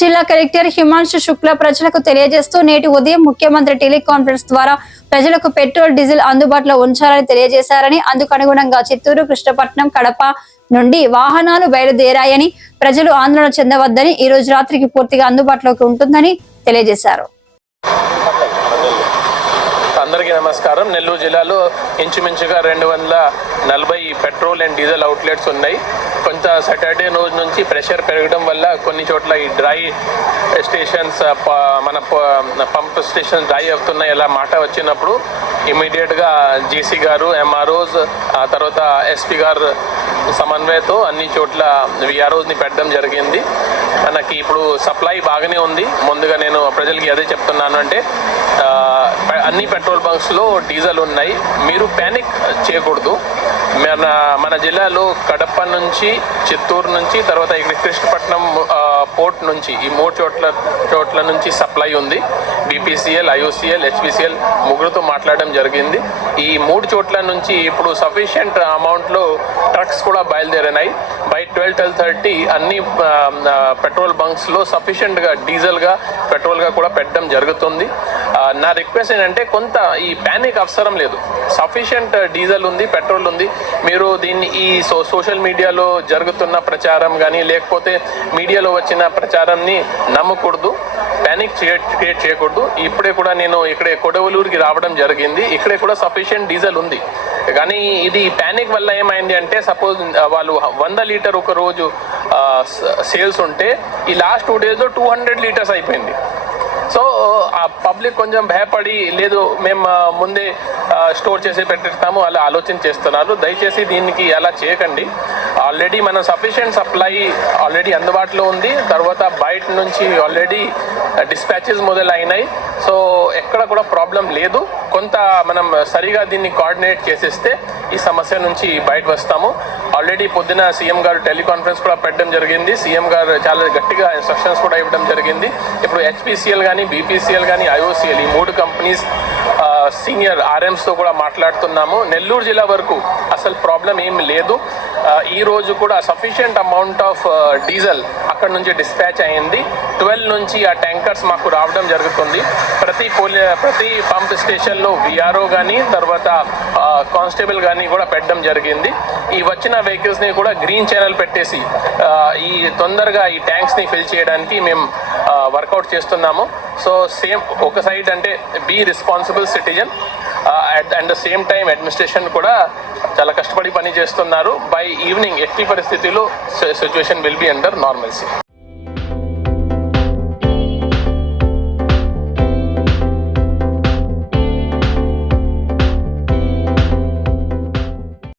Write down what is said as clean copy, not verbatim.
జిల్లా కలెక్టర్ హిమాంశు శుక్లా ప్రజలకు తెలియజేస్తూ నేటి ఉదయం ముఖ్యమంత్రి టెలికాన్ఫరెన్స్ ద్వారా ప్రజలకు పెట్రోల్ డీజిల్ అందుబాటులో ఉంచాలని తెలియజేశారని, అందుకు అనుగుణంగా చిత్తూరు, కృష్ణపట్నం, కడప నుండి వాహనాలు బయలుదేరాయని, ప్రజలు ఆందోళన చెందవద్దని, ఈ రోజు రాత్రికి పూర్తిగా అందుబాటులోకి ఉంటుందని తెలియజేశారు. అందరికీ నమస్కారం. నెల్లూరు జిల్లాలో ఇంచుమించుగా 240 పెట్రోల్ అండ్ డీజిల్ అవుట్లెట్స్ ఉన్నాయి. కొంత సాటర్డే రోజు నుంచి ప్రెషర్ పెరగడం వల్ల కొన్ని చోట్ల ఈ డ్రై స్టేషన్స్, మన పంప్ స్టేషన్స్ డ్రై అవుతున్నాయి ఇలా మాట వచ్చినప్పుడు ఇమీడియట్గా జేసీ గారు, ఎంఆర్ఓస్, తర్వాత ఎస్పీ గారు సమన్వయంతో అన్ని చోట్ల విఆర్ఓస్ని పెట్టడం జరిగింది. మనకి ఇప్పుడు సప్లై బాగానే ఉంది. ముందుగా నేను ప్రజలకి అదే చెప్తున్నాను, అంటే అన్ని పెట్రోల్ బంక్స్లో డీజిల్ ఉన్నాయి. మీరు ప్యానిక్ చేయకూడదు. మన జిల్లాలో కడప నుంచి, చిత్తూరు నుంచి, తర్వాత ఇక్కడ కృష్ణపట్నం పోర్ట్ నుంచి ఈ 3 చోట్ల నుంచి సప్లై ఉంది. బీపీసీఎల్, ఐఓసీఎల్, హెచ్పీసీఎల్ ముగ్గురుతో మాట్లాడడం జరిగింది. ఈ 3 చోట్ల నుంచి ఇప్పుడు సఫిషియంట్ అమౌంట్లో ట్రక్స్ కూడా బయలుదేరినాయి. బై 12:30 అన్ని పెట్రోల్ బంక్స్లో సఫిషియంట్గా డీజిల్గా, పెట్రోల్గా కూడా పెట్టడం జరుగుతుంది. నా రిక్వెస్ట్ ఏంటంటే కొంత ఈ ప్యానిక్ అవసరం లేదు. సఫిషియంట్ డీజిల్ ఉంది, పెట్రోల్ ఉంది. మీరు దీన్ని ఈ సోషల్ మీడియాలో జరుగుతున్న ప్రచారం కానీ లేకపోతే మీడియాలో వచ్చిన ప్రచారాన్ని నమ్మకూడదు, ప్యానిక్ క్రియేట్ చేయకూడదు. ఇప్పుడే కూడా నేను ఇక్కడే కొడవలూరుకి రావడం జరిగింది. ఇక్కడే కూడా సఫిషియంట్ డీజిల్ ఉంది. కానీ ఇది ప్యానిక్ వల్ల ఏమైంది అంటే, సపోజ్ వాళ్ళు 100 లీటర్ ఒక రోజు సేల్స్ ఉంటే ఈ లాస్ట్ 2 డేస్లో 200 లీటర్స్ అయిపోయింది. సో ఆ పబ్లిక్ కొంచెం భయపడి, లేదు మేము ముందే స్టోర్ చేసి పెట్టిస్తాము అలా ఆలోచన చేస్తున్నారు. దయచేసి దీనికి అలా చేయకండి. ఆల్రెడీ మన సఫిషియంట్ సప్లై ఆల్రెడీ అందుబాటులో ఉంది. తర్వాత బయట నుంచి ఆల్రెడీ డిస్పాచెస్ మొదలైనాయి. సో ఎక్కడ కూడా ప్రాబ్లం లేదు. కొంత మనం సరిగా దీన్ని కోఆర్డినేట్ చేసేస్తే ఈ సమస్య నుంచి బయట వస్తాము. ఆల్రెడీ పొద్దున సీఎం గారు టెలికాన్ఫరెన్స్ కూడా పెట్టడం జరిగింది. సీఎం గారు చాలా గట్టిగా ఇన్స్ట్రక్షన్స్ కూడా ఇవ్వడం జరిగింది. ఇప్పుడు హెచ్పీసీఎల్ కానీ, బీపీసీఎల్ కానీ, ఐఓసీఎల్ ఈ 3 కంపెనీస్ సీనియర్ ఆర్ఎంస్తో కూడా మాట్లాడుతున్నాము. నెల్లూరు జిల్లా వరకు అసలు ప్రాబ్లం ఏమి లేదు. ఈ రోజు కూడా సఫిషియంట్ అమౌంట్ ఆఫ్ డీజిల్ అక్కడ నుంచి డిస్పాచ్ అయింది. 12 నుంచి ఆ ట్యాంకర్స్ మాకు రావడం జరుగుతుంది. ప్రతి పంప్ స్టేషన్లో విఆర్ఓ కానీ, తర్వాత కానిస్టేబుల్ కానీ కూడా పెట్టడం జరిగింది. ఈ వచ్చిన వెహికల్స్ని కూడా గ్రీన్ ఛానల్ పెట్టేసి ఈ తొందరగా ఈ ట్యాంక్స్ని ఫిల్ చేయడానికి మేము వర్కౌట్ చేస్తున్నాము. సో సేమ్ ఒక సైడ్ అంటే be responsible citizen, at the same time administration కూడా చాలా కష్టపడి పని చేస్తున్నారు. బై ఈవినింగ్ ఎట్టి పరిస్థితిలో situation will be under normalcy.